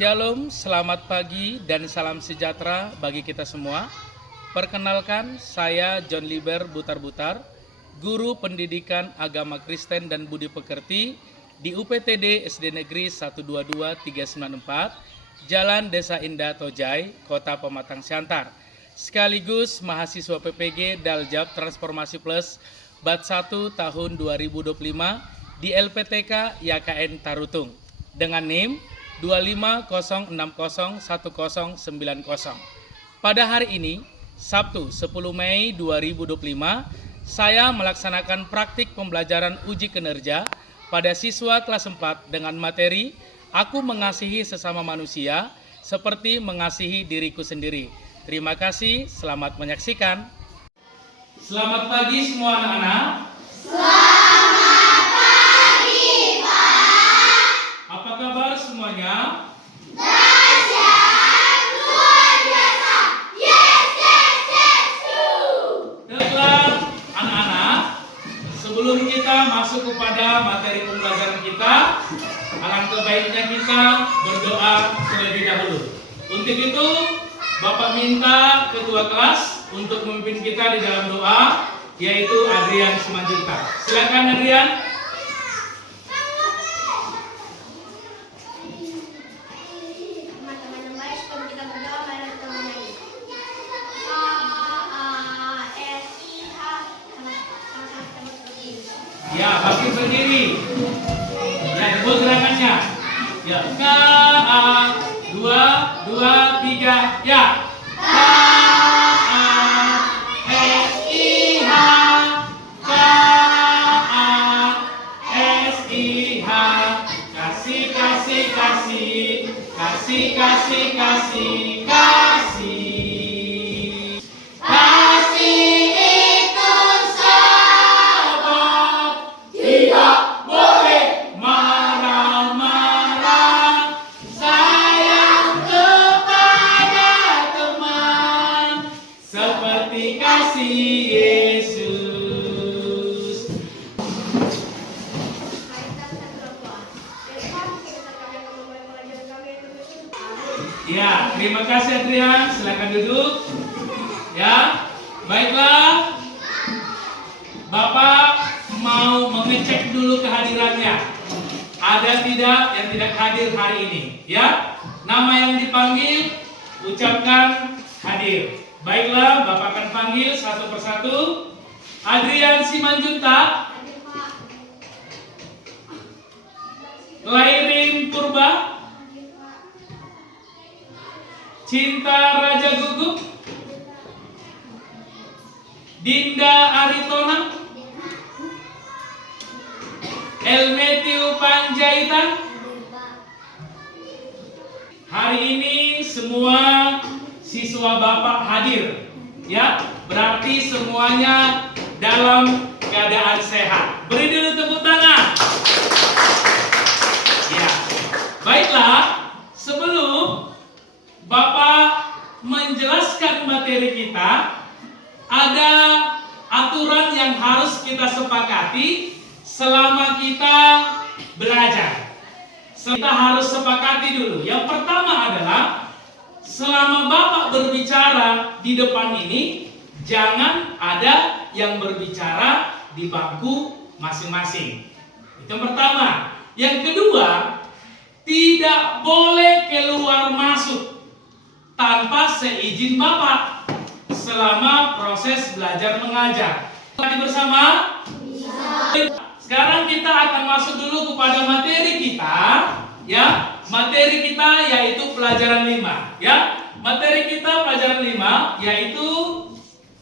Shalom, selamat pagi dan salam sejahtera bagi kita semua. Perkenalkan, saya John Liber Butar-Butar, Guru Pendidikan Agama Kristen dan Budi Pekerti di UPTD SD Negeri 122394, Jalan Desa Indah Tojai, Kota Pematang Siantar. Sekaligus mahasiswa PPG Daljab Transformasi Plus Bat 1 tahun 2025 di LPTK YKN Tarutung dengan NIM 2506019090. Pada hari ini, Sabtu 10 Mei 2025, saya melaksanakan praktik pembelajaran uji kinerja pada siswa kelas 4 dengan materi Aku mengasihi sesama manusia seperti mengasihi diriku sendiri. Terima kasih, selamat menyaksikan. Selamat pagi semua anak-anak. Selamat pagi, Pak. Apa kabar semuanya? Dahsyat, luar biasa. Yes, yes, yes, Baiklah anak-anak, sebelum kita masuk kepada materi pembelajaran kita, alangkah baiknya kita berdoa terlebih dahulu. Untuk itu, Bapak minta ketua kelas untuk memimpin kita di dalam doa, yaitu Adrian Simanjuntak. Silakan Adrian. Teman-teman yang baik, sebelum kita berdoa, mari kita menyanyi. A-A-S-I-H. Sama-sama kita berdiri. Ya, bangkit berdiri. Ya, dua gerakannya. Ya, dua, tiga, ya. K-A-S-I-H, K-A-S-I-H. Kasih, kasih, kasih, kasih, kasih, kasih, kasih. Kasih itu sahabat, tidak boleh marah-marah. Sayang kepada teman seperti kasih Yesus. Mari kita berdoa. Tuhan, kita kalian kamu boleh mengajar kami. Amin. Ya, terima kasih Adrian. Silakan duduk. Ya, baiklah. Bapak mau mengecek dulu kehadirannya. Ada tidak yang tidak hadir hari ini? Ya, nama yang dipanggil ucapkan hadir. Baiklah, Bapak akan panggil satu persatu. Adrian Simanjuntak, Hadir, Pak. Lairin Purba, Hadir, Pak. Cinta Raja Gugup, Dinda Aritona, Elmetiu Panjaitan. Hadir, Pak. Hari ini semua siswa Bapak hadir. Ya, berarti semuanya dalam keadaan sehat. Beri dulu tepuk tangan. Ya. Baiklah, sebelum Bapak menjelaskan materi kita, ada aturan yang harus kita sepakati selama kita belajar. Kita harus sepakati dulu. Yang pertama adalah selama Bapak berbicara di depan ini, jangan ada yang berbicara di bangku masing-masing. Itu yang pertama. Yang kedua, tidak boleh keluar masuk tanpa seizin Bapak selama proses belajar mengajar. Tadi bersama? Sekarang kita akan masuk dulu kepada materi kita, ya. Materi kita yaitu pelajaran 5, ya. Materi kita pelajaran 5 yaitu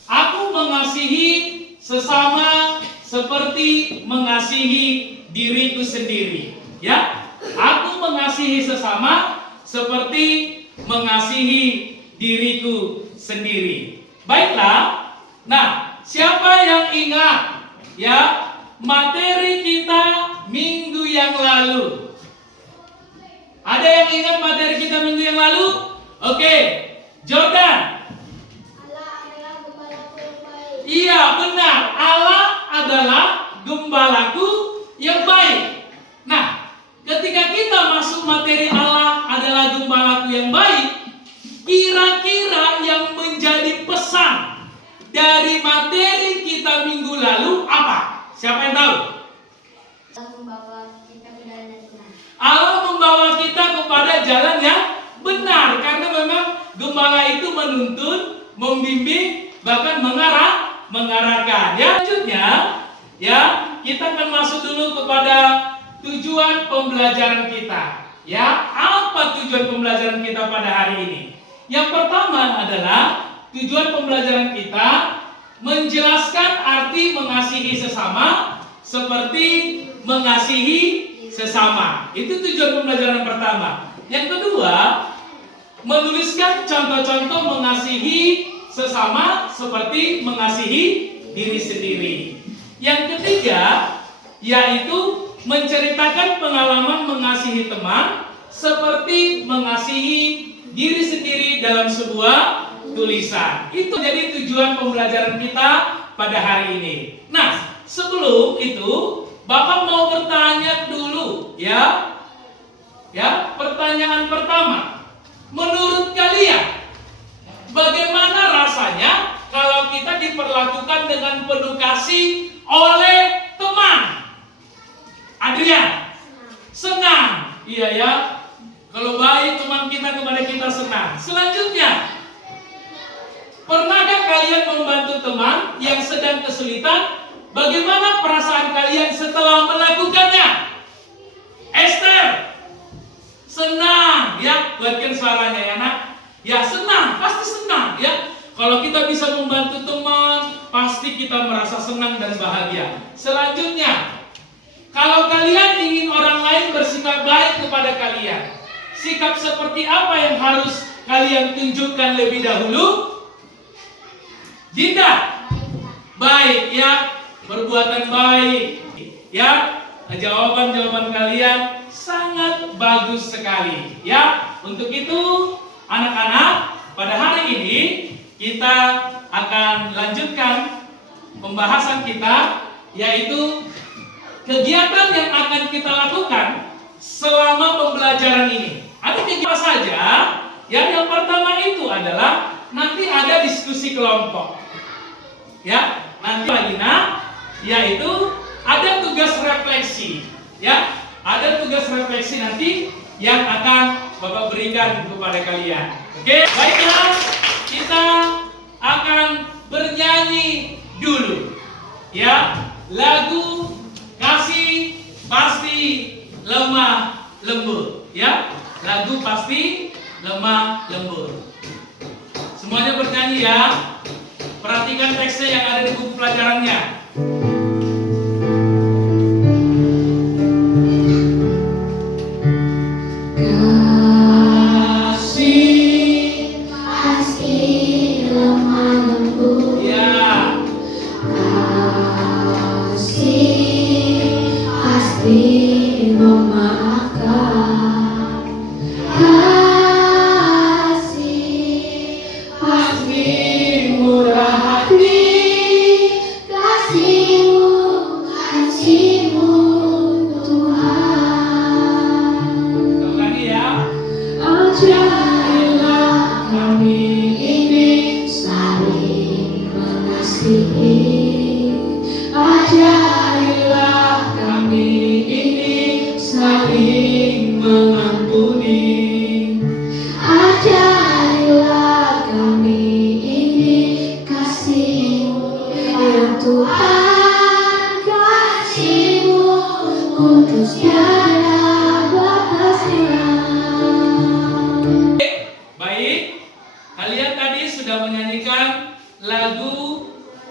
Aku mengasihi sesama seperti mengasihi diriku sendiri, ya. Aku mengasihi sesama seperti mengasihi diriku sendiri. Baiklah. Nah, siapa yang ingat ya materi kita minggu yang lalu? Ada yang ingat materi kita minggu yang lalu? Oke, Jordan. Allah adalah gembalaku yang baik. Iya, benar. Allah adalah gembalaku yang baik. Nah, ketika kita masuk materi Allah adalah adalah gembalaku yang baik, kira-kira yang menjadi pesan dari materi kita minggu lalu apa? Siapa yang tahu? Membawa kita ke jalan yang benar. Allah membawa kita kepada jalan yang benar, karena memang gembala itu menuntun, membimbing, bahkan mengarahkan. Ya, selanjutnya ya, kita akan masuk dulu kepada tujuan pembelajaran kita. Ya, apa tujuan pembelajaran kita pada hari ini? Yang pertama adalah tujuan pembelajaran kita menjelaskan arti mengasihi sesama seperti mengasihi sesama. Itu tujuan pembelajaran pertama. Yang kedua, menuliskan contoh-contoh mengasihi sesama seperti mengasihi diri sendiri. Yang ketiga, yaitu menceritakan pengalaman mengasihi teman seperti mengasihi diri sendiri dalam sebuah tulisan. Itu jadi tujuan pembelajaran kita pada hari ini. Nah, sebelum itu Bapak mau bertanya dulu ya. Ya, pertanyaan pertama. Menurut kalian, bagaimana rasanya kalau kita diperlakukan dengan penuh kasih oleh teman? Adrian, senang. Iya ya. Kalau baik teman kita kepada kita senang. Selanjutnya, pernahkah kalian membantu teman yang sedang kesulitan? Bagaimana perasaan kalian setelah melakukannya? Esther, senang ya. Buatkan suaranya ya nak. Ya senang, pasti senang ya. Kalau kita bisa membantu teman, pasti kita merasa senang dan bahagia. Selanjutnya, kalau kalian ingin orang lain bersikap baik kepada kalian, sikap seperti apa yang harus kalian tunjukkan lebih dahulu? Dinda, baik ya, perbuatan baik ya. Jawaban-jawaban kalian sangat bagus sekali ya. Untuk itu anak-anak, pada hari ini kita akan lanjutkan pembahasan kita, yaitu kegiatan yang akan kita lakukan selama pembelajaran ini. Ada kegiatan saja. Yang pertama itu adalah nanti ada diskusi kelompok. Ya, nanti lagi yaitu ada tugas refleksi. Ya, ada tugas refleksi nanti yang akan Bapak berikan kepada kalian. Oke, baiklah, kita akan bernyanyi dulu. Ya, lagu Kasih Pasti Lemah Lembut. Ya, lagu Pasti Lemah Lembut. Semuanya bernyanyi ya. Perhatikan teksnya yang ada di buku pelajarannya.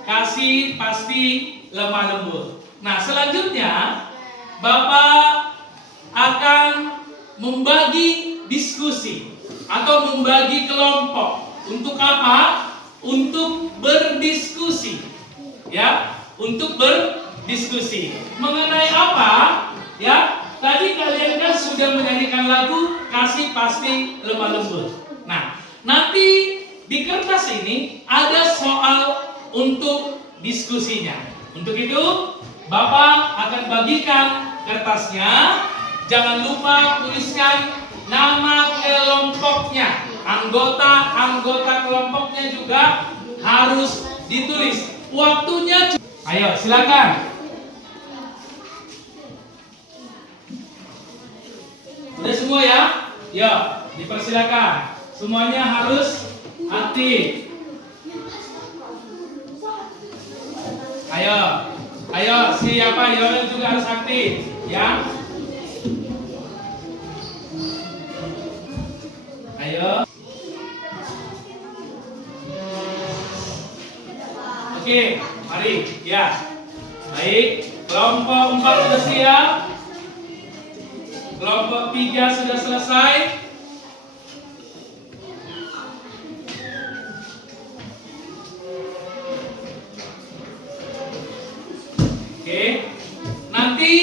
Kasih Pasti Lemah Lembut. Nah, selanjutnya Bapak akan membagi diskusi atau membagi kelompok. Untuk apa? Untuk berdiskusi. Ya, untuk berdiskusi. Mengenai apa? Ya, tadi kalian kan sudah menyanyikan lagu Kasih Pasti Lemah Lembut. Nah, nanti di kertas ini ada soal untuk diskusinya. Untuk itu, Bapak akan bagikan kertasnya. Jangan lupa tuliskan nama kelompoknya. Anggota kelompoknya juga harus ditulis. Waktunya ayo silakan. Udah semua ya? Ya, dipersilakan. Semuanya harus aktif. Ayo, siapa Yoel juga harus aktif, ya? Ayo. Oke, mari, ya. Baik, kelompok 4 sudah siap. Kelompok 3 sudah selesai. Oke, nanti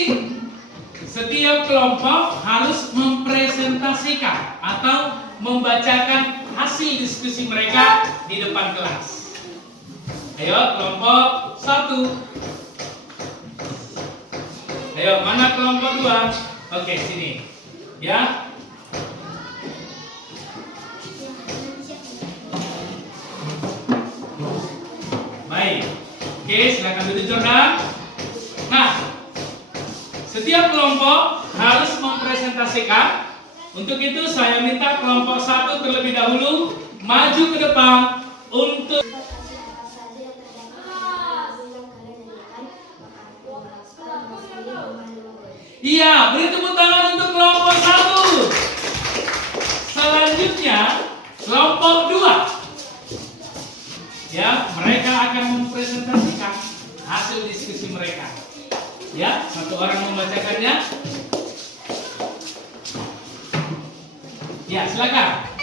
setiap kelompok harus mempresentasikan atau membacakan hasil diskusi mereka di depan kelas. Ayo, kelompok 1. Ayo, mana kelompok 2? Oke, sini. Ya. Baik. Oke, silakan duduk Jordan. Nah, setiap kelompok harus mempresentasikan. Untuk itu saya minta kelompok 1 terlebih dahulu maju ke depan untuk iya, beri tepuk tangan untuk kelompok 1. Selanjutnya kelompok 2. Ya, mereka akan mempresentasikan hasil diskusi mereka. Ya, satu orang membacakannya. Ya, silakan.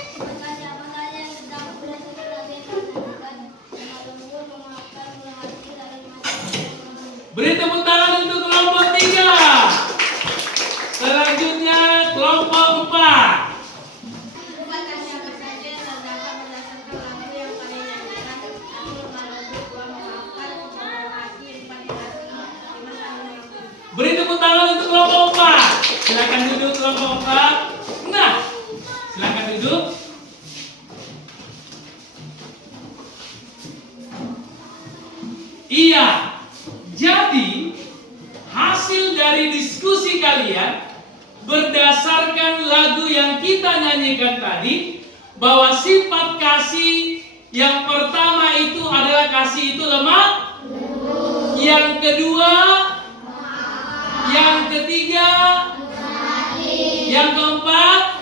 Beri tepuk tangan untuk kelompok 3. Selanjutnya kelompok 4. Beri tepuk tangan untuk kelompok 4. Silakan duduk kelompok 4. Nah, silakan duduk. Iya. Jadi hasil dari diskusi kalian berdasarkan lagu yang kita nyanyikan tadi, bahwa sifat kasih yang pertama itu adalah kasih itu lemah, yang kedua, yang ketiga, yang keempat,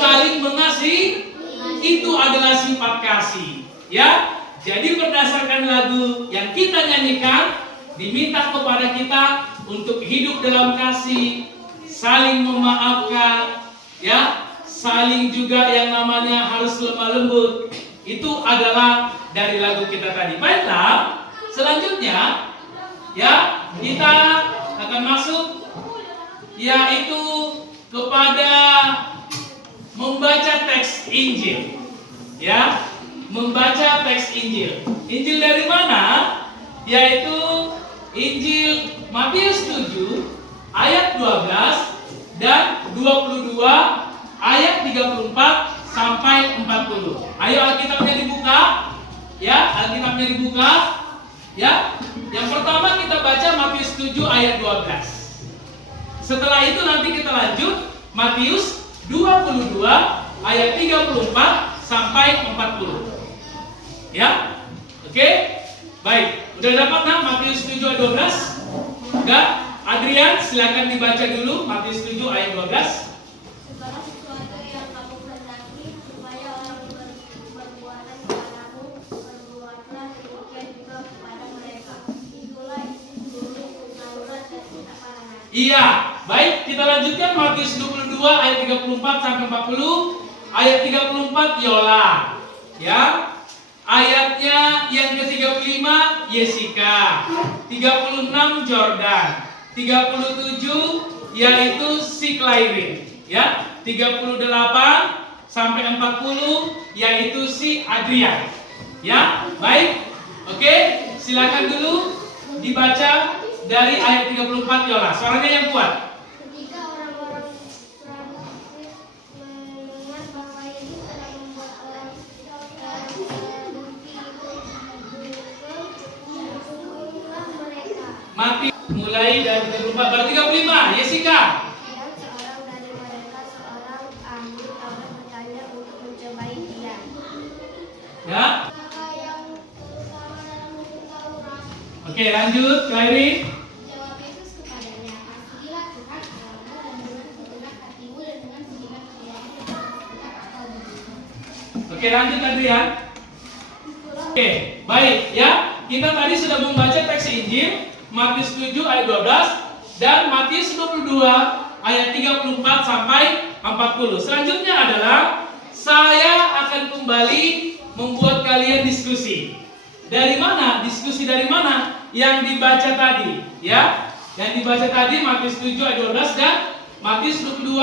saling mengasihi. Itu adalah sifat kasih, ya. Jadi berdasarkan lagu yang kita nyanyikan, diminta kepada kita untuk hidup dalam kasih, saling memaafkan, ya, saling juga yang namanya harus lemah lembut. Itu adalah dari lagu kita tadi. Baiklah, selanjutnya, ya, kita akan masuk, yaitu kepada membaca teks Injil, ya, membaca teks Injil. Injil dari mana? Yaitu Injil Matius 7 ayat 12 dan 22 ayat 34 sampai 40. Ayo Alkitabnya dibuka. Ya, Alkitabnya dibuka. Ya. Yang pertama kita baca Matius 7 ayat 12. Setelah itu nanti kita lanjut Matius 22 ayat 34 sampai 40. Ya. Oke? Baik. Udah dapat nah Matius 7 ayat 12? Enggak? Adrian, silakan dibaca dulu Matius 7 ayat 12. Segala sesuatu yang kamu kehendaki supaya orang berbuatan kepadamu, berbuatlah demikian juga kepada mereka. Itulah isi seluruh Taurat dan kitab para nabi. Iya, baik, kita lanjutkan Matius 22 ayat 34 sampai 40. Ayat 34 Yola. Ya. Ayatnya yang ke-35 Yesika. 36 Jordan. 37 yaitu Siklairin. Ya. 38 sampai 40 yaitu si Adrian. Ya, baik. Oke, silakan dulu dibaca dari ayat 34 Yola. Suaranya yang kuat. Ketika orang-orang Mati mulai dari 34 berarti 35. Jessica. Dan seorang dari mereka, seorang ahli Taurat, bertanya untuk mencobai dia. Ya. Apakah yang terutama dalam hukum Taurat? Oke, lanjut, Kairi. Jawab Yesus kepadanya, kasihilah Tuhan Allahmu dan dengan segenap hatimu dan dengan segenap jiwamu dan dengan segenap akal budimu. Oke, lanjut Adrian. Oke, baik ya. Kita tadi sudah membaca teks Injil Matius 7 ayat 12 dan Matius 22 ayat 34 sampai 40. Selanjutnya adalah saya akan kembali membuat kalian diskusi. Dari mana? Diskusi dari mana? Yang dibaca tadi, ya. Yang dibaca tadi Matius 7 ayat 12 dan Matius 22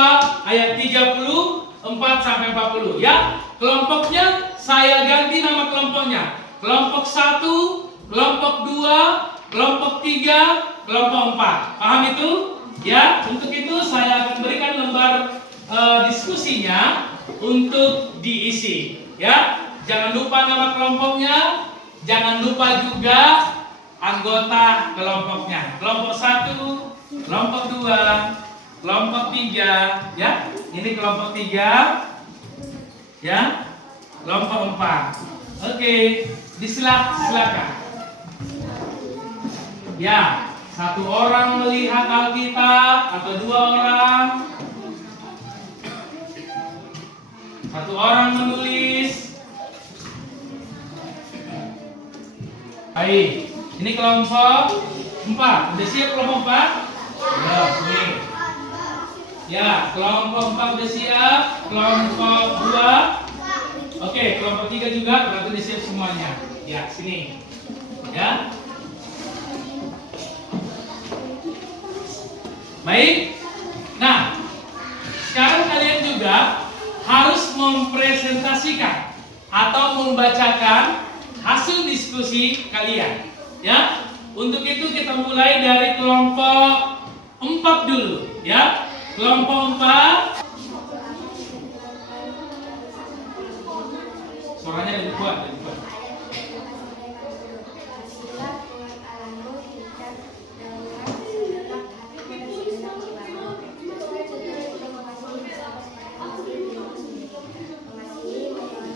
ayat 34 sampai 40, ya. Kelompoknya saya ganti nama kelompoknya. Kelompok 1, kelompok 2, kelompok 3, kelompok 4. Paham itu? Ya, untuk itu saya akan berikan lembar diskusinya untuk diisi. Ya, jangan lupa nama kelompoknya, jangan lupa juga anggota kelompoknya. Kelompok 1, kelompok 2, kelompok 3, ya. Ini kelompok 3, ya. Kelompok 4. Oke, silakan. Ya, satu orang melihat Alkitab atau 2 orang. Satu orang menulis. Baik, ini kelompok 4. Udah siap kelompok 4? Ya, sini. Ya, kelompok 4 udah siap. Kelompok 2. Oke, kelompok 3 juga berarti udah siap semuanya. Ya, sini. Ya. Baik. Nah, sekarang kalian juga harus mempresentasikan atau membacakan hasil diskusi kalian. Ya. Untuk itu kita mulai dari kelompok 4 dulu, ya. Kelompok 4. Suaranya lebih kuat, lebih kuat.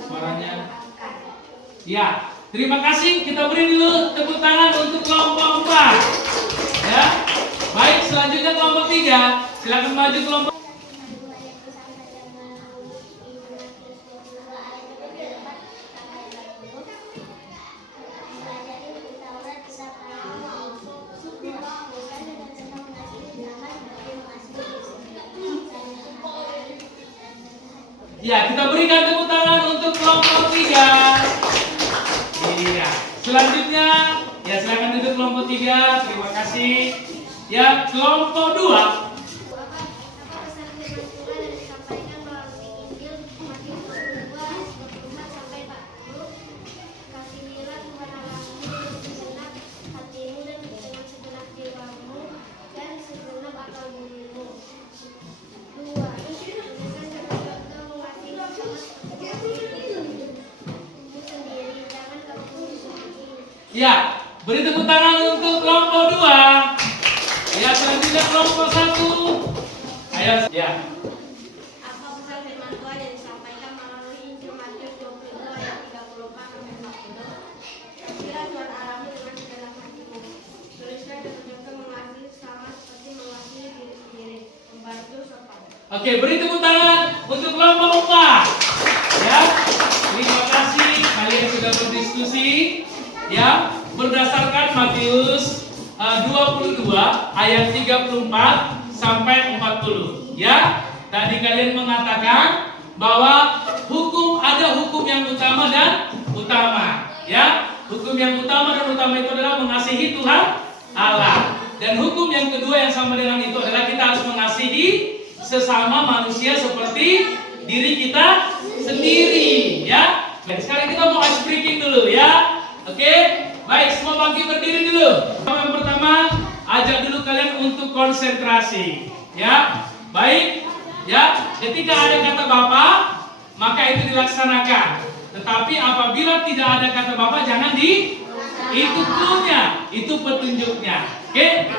Suaranya. Ya, terima kasih. Kita beri dulu tepuk tangan untuk kelompok 4. Ya. Baik, selanjutnya kelompok 3. Silakan maju kelompok. Ya, kita berikan tepuk tangan untuk kelompok 3. Iya. Selanjutnya, ya silakan duduk kelompok 3. Terima kasih. Ya, kelompok 2. Apa pesan firman Tuhan yang disampaikan melalui Injil Matius 22 ayat 24 sampai 40? Kasihilah Tuhan Allahmu dengan segenap hatimu dan dengan segenap jiwamu dan segenap akal budimu. 2. Tunjukkan contoh mengasihi sesama seperti dirimu sendiri. Jangan kamu sendiri. Ya, beri tepuk tangan untuk kelompok 2. Ya, selanjutnya kelompok 1. Ayo, ya. Apa pesan firman Tuhan yang disampaikan melalui Injil Matius 22 ayat 34 sampai 40? Kasihilah Tuhan Allahmu dengan segenap hatimu. Tuliskan dan contoh mengasihi sama seperti mengasihi diri sendiri. Membantu sopan. Oke, beri tepuk tangan untuk kelompok 4. Ya. Terima kasih kalian sudah berdiskusi. Ya, berdasarkan Matius 22 ayat 34 sampai 40. Ya, tadi kalian mengatakan bahwa ada hukum yang utama dan utama. Ya, hukum yang utama dan utama itu adalah mengasihi Tuhan Allah. Dan hukum yang kedua yang sama dengan itu adalah kita harus mengasihi sesama manusia seperti diri kita sendiri. Ya, dan sekarang kita mau ice breaking dulu ya. Oke, baik, semua bangkit berdiri dulu. Yang pertama, ajak dulu kalian untuk konsentrasi. Ya, baik. Ya, ketika ada kata Bapak, maka itu dilaksanakan. Tetapi apabila tidak ada kata Bapak, jangan itu clue-nya, itu petunjuknya. Oke?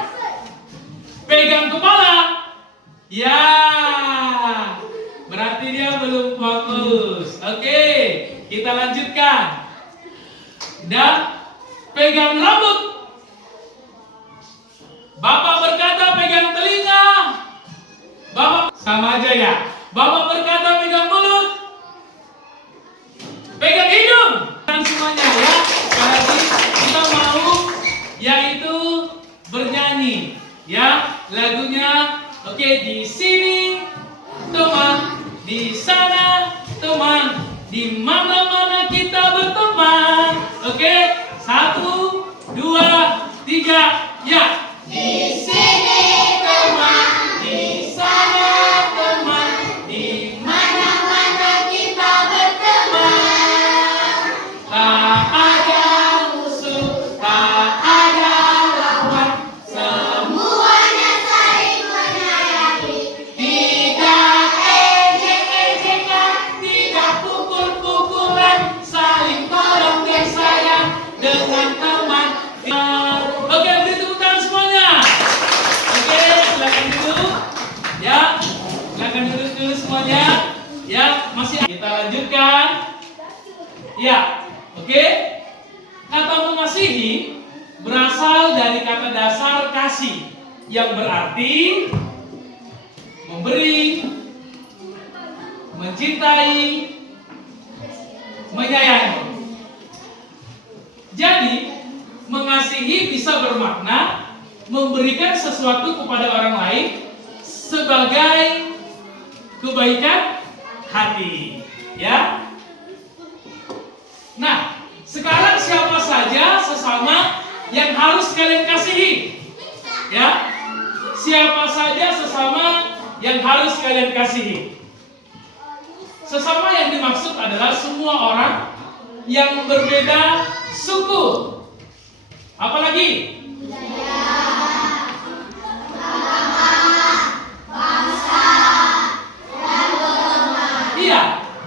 Pegang kepala. Ya. Berarti dia belum fokus. Oke, kita lanjutkan. Dan pegang rambut. Bapak berkata pegang telinga. Bapak sama aja ya. Bapak berkata pegang mulut. Pegang hidung. Dan semuanya ya. Berarti kita mau yaitu bernyanyi. Ya, lagunya oke, di sini teman, di sana teman, di mana-mana kita berteman. Oke, 1, 2, 3, ya. Di sini teman, di sana teman, di mana-mana kita berteman. Tak ada musuh, tak ada lawan, semuanya saling menyayangi. Tidak ejek-ejekan, tidak pukul-pukulan, saling tolong dan sayang dengan teman. Oke, beri tepuk tangan semuanya. Oke, silakan duduk. Ya, silakan duduk dulu semuanya. Ya, masih kita lanjutkan. Ya, oke. Kata mengasihi berasal dari kata dasar kasih yang berarti memberi, mencintai, menyayangi. Jadi, mengasihi bisa bermakna memberikan sesuatu kepada orang lain sebagai kebaikan hati, ya. Nah, sekarang siapa saja sesama yang harus kalian kasihi? Ya. Siapa saja sesama yang harus kalian kasihi? Sesama yang dimaksud adalah semua orang yang berbeda suku. Apalagi? Iya,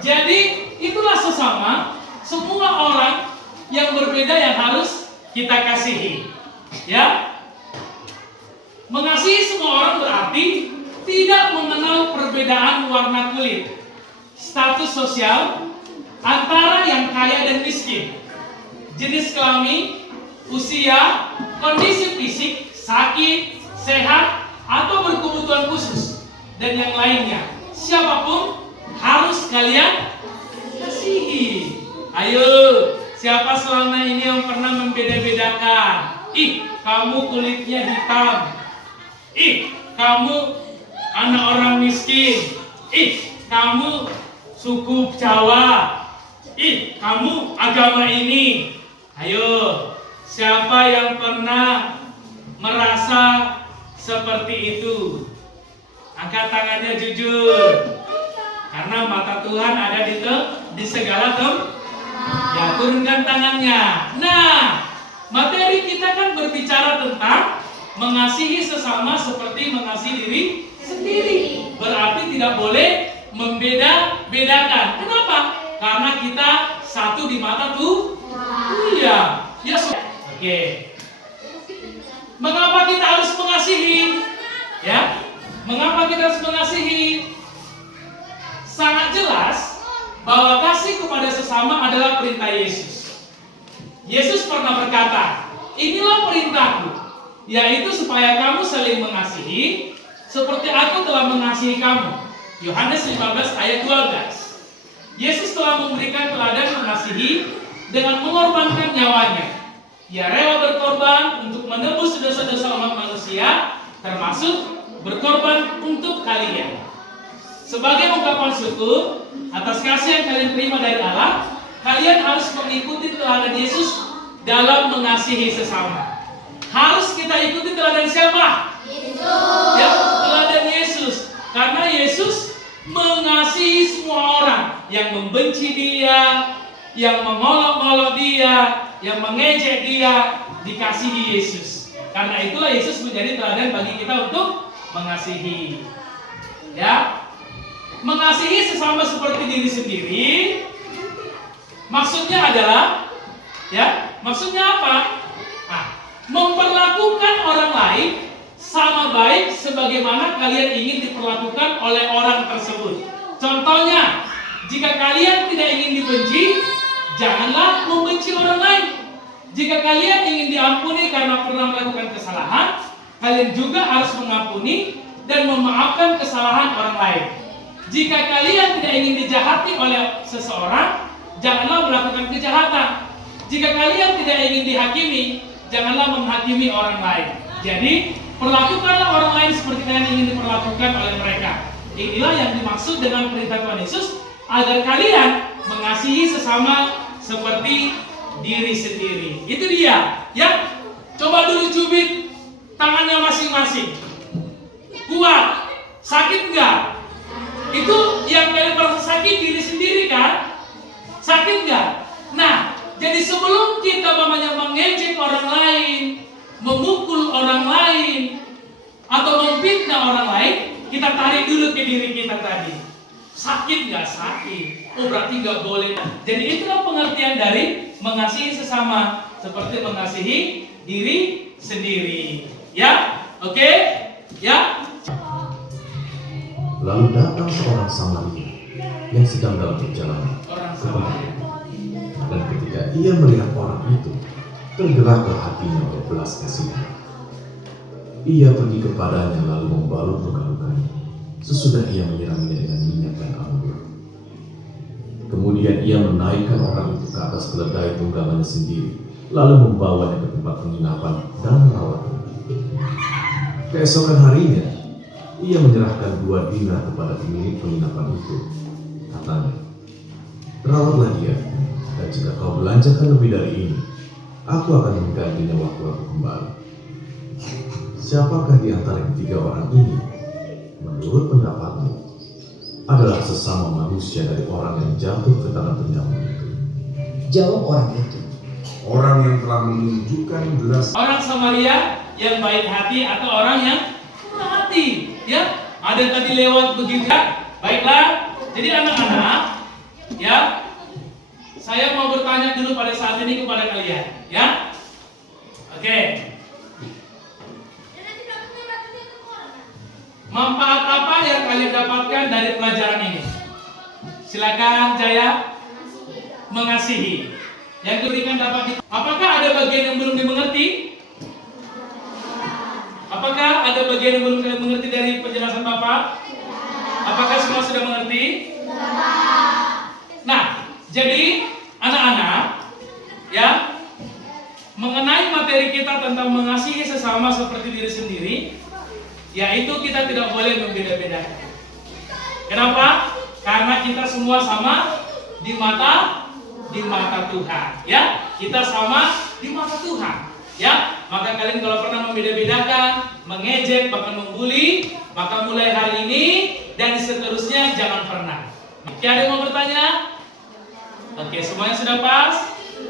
jadi itulah sesama, semua orang yang berbeda yang harus kita kasihi. Ya. Mengasihi semua orang berarti tidak mengenal perbedaan warna kulit, status sosial antara yang kaya dan miskin, jenis kelamin, usia, kondisi fisik, sakit, sehat, atau berkebutuhan khusus, dan yang lainnya. Siapapun harus kalian kasihi. Ayo, siapa selama ini yang pernah membeda-bedakan? Ih, kamu kulitnya hitam. Ih, kamu anak orang miskin. Ih, kamu suku Jawa. Ih, kamu agama ini. Ayo, siapa yang pernah merasa seperti itu? Angkat tangannya jujur. Karena mata Tuhan ada di segala tempat. Ya, turunkan tangannya. Nah, materi kita kan berbicara tentang mengasihi sesama seperti mengasihi diri sendiri. Berarti tidak boleh membeda-bedakan. Kenapa? Karena kita satu di mata tuh. Iya. Ya, oke. Mengapa kita harus mengasihi? Ya. Mengapa kita harus mengasihi? Sangat jelas bahwa kasih kepada sesama adalah perintah Yesus. Yesus pernah berkata, "Inilah perintahku, yaitu supaya kamu saling mengasihi seperti aku telah mengasihi kamu." Yohanes 15 ayat 12. Yesus telah memberikan teladan mengasihi dengan mengorbankan nyawanya. Ia rela berkorban untuk menebus dosa-dosa umat manusia, termasuk berkorban untuk kalian. Sebagai ungkapan syukur atas kasih yang kalian terima dari Allah, kalian harus mengikuti teladan Yesus dalam mengasihi sesama. Harus kita ikuti teladan siapa? Yesus. Ya, teladan Yesus. Karena Yesus mengasihi semua orang. Yang membenci dia, yang mengolok-olok dia, yang mengejek dia, dikasihi Yesus. Karena itulah Yesus menjadi teladan bagi kita untuk mengasihi. Ya. Mengasihi sesama seperti diri sendiri maksudnya adalah, ya, maksudnya apa? Nah, memperlakukan orang lain sama baik sebagaimana kalian ingin diperlakukan oleh orang tersebut. Contohnya, jika kalian tidak ingin dibenci, janganlah membenci orang lain. Jika kalian ingin diampuni karena pernah melakukan kesalahan, kalian juga harus mengampuni dan memaafkan kesalahan orang lain. Jika kalian tidak ingin dijahati oleh seseorang, janganlah melakukan kejahatan. Jika kalian tidak ingin dihakimi, janganlah menghakimi orang lain. Jadi, perlakukanlah orang lain seperti kalian ingin diperlakukan oleh mereka. Inilah yang dimaksud dengan perintah Tuhan Yesus, agar kalian mengasihi sesama seperti diri sendiri. Itu dia, ya. Coba dulu cubit tangannya masing-masing. Kuat, sakit enggak? Itu yang kalian merasa sakit diri sendiri kan? Sakit enggak? Nah, jadi sebelum kita mengejek orang lain, memukul orang lain, atau memfitnah orang lain, kita tarik dulu ke diri kita tadi. Sakit nggak? Sakit. Oh, berarti nggak boleh. Jadi itulah pengertian dari mengasihi sesama seperti mengasihi diri sendiri. Ya, oke? Ya. Lalu datang seorang Samaria yang sedang dalam perjalanan Orang ke Bethania. Samaria. Dan ketika ia melihat orang itu, tergeraklah hatinya oleh belas kasihan. Ia pergi kepadanya lalu membalut luka-lukanya. Sesudah ia menyiramnya dengan minyak dan anggur. Kemudian ia menaikkan orang itu ke atas keledai tunggangannya sendiri, lalu membawanya ke tempat penginapan dan merawatnya. Keesokan harinya, ia menyerahkan 2 dinar kepada pemilik penginapan itu. Katanya, "Rawatlah dia, dan jika kau belanjakan lebih dari ini, aku akan menggantinya waktu aku kembali." Siapakah di antara ketiga orang ini, menurut pendapatmu, adalah sesama manusia dari orang yang jatuh ke tangan penyamun itu? Jawab orang itu, orang yang telah menunjukkan belas Orang Samaria yang baik hati atau orang yang murah hati, ya. Ada yang tadi lewat begitu, ya. Baiklah. Jadi anak-anak, ya, saya mau bertanya dulu pada saat ini kepada kalian, ya. Oke. Manfaat apa yang kalian dapatkan dari pelajaran ini? Silakan Jaya. Mengasihi. Yang diberikan dapat. Apakah ada bagian yang belum dimengerti? Apakah ada bagian yang belum kalian mengerti dari penjelasan Bapak? Apakah semua sudah mengerti? Nah, jadi anak-anak, ya, mengenai materi kita tentang mengasihi sesama seperti diri sendiri, yaitu kita tidak boleh membeda-bedakan. Kenapa? Karena kita semua sama di mata Tuhan, ya. Kita sama di mata Tuhan, ya. Maka kalian kalau pernah membeda-bedakan, mengejek, bahkan membuli, maka mulai hari ini dan seterusnya jangan pernah. Oke, ada yang mau bertanya? Oke, semuanya sudah pas?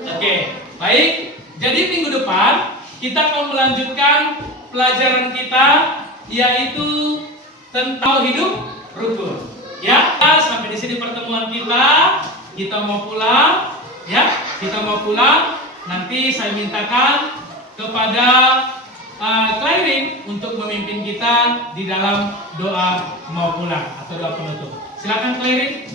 Oke, baik. Jadi minggu depan kita akan melanjutkan pelajaran kita, yaitu tentang hidup rukun. Ya, sampai di sini pertemuan kita. Kita mau pulang, ya. Kita mau pulang. Nanti saya mintakan kepada Clairing untuk memimpin kita di dalam doa mau pulang atau doa penutup. Silakan Clairing.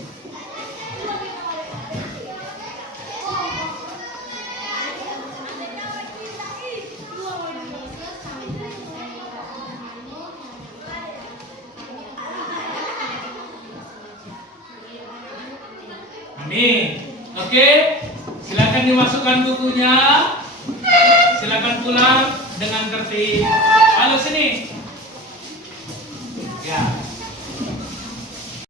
Amin. Oke, silakan dimasukkan bukunya. Silakan pulang dengan tertib. Halo sini. Ya.